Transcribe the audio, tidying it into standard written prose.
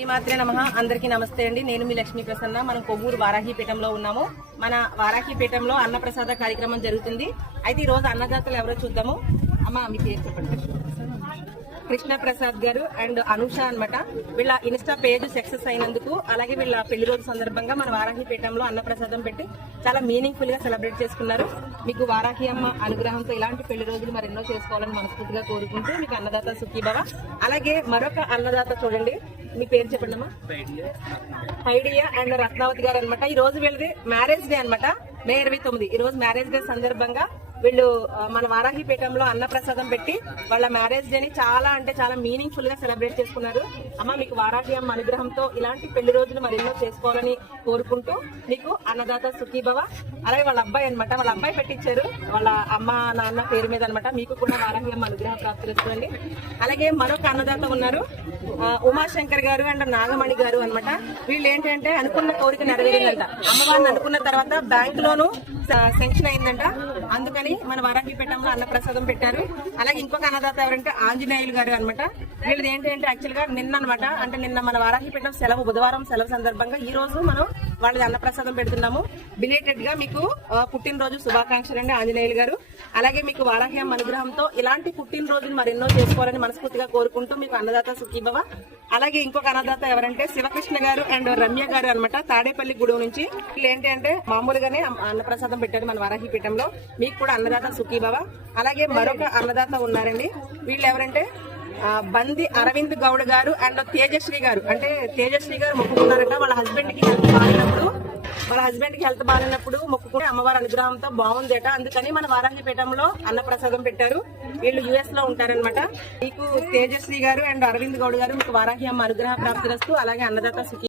శ్రీమాత్రే నమః. అందరికీ నమస్తే అండి. నేను మీ లక్ష్మీ ప్రసన్న. మనం కొవ్వూరు వారాహిపీఠంలో ఉన్నాము. మన వారాహిపీఠంలో అన్నప్రసాద కార్యక్రమం జరుగుతుంది. అయితే ఈ రోజు అన్నదాతలు ఎవరో చూద్దాము. అమ్మ మీ పేరు చెప్పండి. కృష్ణ ప్రసాద్ గారు అండ్ అనూష అన్నమాట. వీళ్ళ ఇన్స్టా పేజ్ సక్సెస్ అయినందుకు, అలాగే వీళ్ళ పెళ్లి రోజు సందర్భంగా మన వారాహిపీఠంలో అన్నప్రసాదం పెట్టి చాలా మీనింగ్ఫుల్ గా సెలబ్రేట్ చేసుకున్నారు. మీకు వారాహి అమ్మ అనుగ్రహంతో ఇలాంటి పెళ్లి రోజులు మరెన్నో చేసుకోవాలని మనస్ఫూర్తిగా కోరుకుంటూ మీకు అన్నదాత సుఖీభవ. అలాగే మరొక అన్నదాత చూడండి, మీ పేరు చెప్పండి అమ్మా. ఐడియా అండ్ రత్నావతి గారు అనమాట. ఈ రోజు వీళ్ళది మ్యారేజ్ డే అనమాట. మే 29. ఈ రోజు మ్యారేజ్ డే సందర్భంగా వీళ్ళు మన వారాహిపీఠంలో అన్నప్రసాదం పెట్టి వాళ్ళ మ్యారేజ్ డేని చాలా అంటే చాలా మీనింగ్ఫుల్ గా సెలబ్రేట్ చేసుకున్నారు. అమ్మ మీకు వారాహి అమ్మ అనుగ్రహంతో ఇలాంటి పెళ్లి రోజులు మరెన్నో చేసుకోవాలని కోరుకుంటూ మీకు అన్నదాత సుఖీభవ. అలాగే వాళ్ళ అబ్బాయి అనమాట, వాళ్ళ అబ్బాయి పెట్టించారు వాళ్ళ అమ్మ నాన్న పేరు మీద అనమాట. మీకు కూడా వారాహి అమ్మ అనుగ్రహం ప్రాప్తిస్తుంది. అలాగే మరొక అన్నదాత ఉన్నారు, ఉమాశంకర్ గారు అండ్ నాగమణి గారు అనమాట. వీళ్ళు ఏంటంటే అనుకున్న కోరిక నెరవేరిందంట. అమ్మవారిని అనుకున్న తర్వాత బ్యాంక్ లోను శాంక్షన్ అయిందంట. అందుకని మన వారాహిపీఠంలో అన్నప్రసాదం పెట్టారు. అలాగే ఇంకొక అన్నదాత ఎవరంటే ఆంజనేయులు గారు అనమాట. వీళ్ళది ఏంటంటే యాక్చువల్ గా నిన్న అనమాట, అంటే నిన్న మన వారాహిపీఠం సెలవు, బుధవారం సెలవు సందర్భంగా ఈ రోజు మనం వాళ్ళది అన్నప్రసాదం పెడుతున్నాము. బిలేటెడ్ గా మీకు పుట్టినరోజు శుభాకాంక్షలు అండి ఆంజనేయులు గారు. అలాగే మీకు వారాహి అమ్మ అనుగ్రహంతో ఇలాంటి పుట్టినరోజులు మరెన్నో చేసుకోవాలని మనస్ఫూర్తిగా కోరుకుంటూ మీకు అన్నదాత సుఖీభవ. అలాగే ఇంకొక అన్నదాత ఎవరంటే శివకృష్ణ గారు అండ్ రమ్య గారు అనమాట, తాడేపల్లి గూడెం నుంచి. వీళ్ళు ఏంటి అంటే మామూలుగానే అన్నప్రసాదం పెట్టారు మన వారాహిపీఠంలో. మీకు కూడా అన్నదాత సుఖీభవ. అలాగే మరొక అన్నదాత ఉన్నారండి. వీళ్ళు ఎవరంటే బంది అరవింద్ గౌడ్ గారు అండ్ తేజశ్రీ గారు. అంటే తేజశ్రీ గారు మొక్కుకున్నారట వాళ్ళ హస్బెండ్ కి హెల్త్ బాగాలేనప్పుడు మొక్కుకుంటే అమ్మవారి అనుగ్రహంతో బాగుందట. అందుకని మన వారాహిపీఠంలో అన్నప్రసాదం పెట్టారు. వీళ్ళు యుఎస్ లో ఉంటారనమాట. మీకు తేజశ్రీ గారు అండ్ అరవింద్ గౌడ్ గారు మీకు వారాహి అమ్మ అనుగ్రహ ప్రాప్తిరస్తు. అలాగే అన్నదాత సుఖీ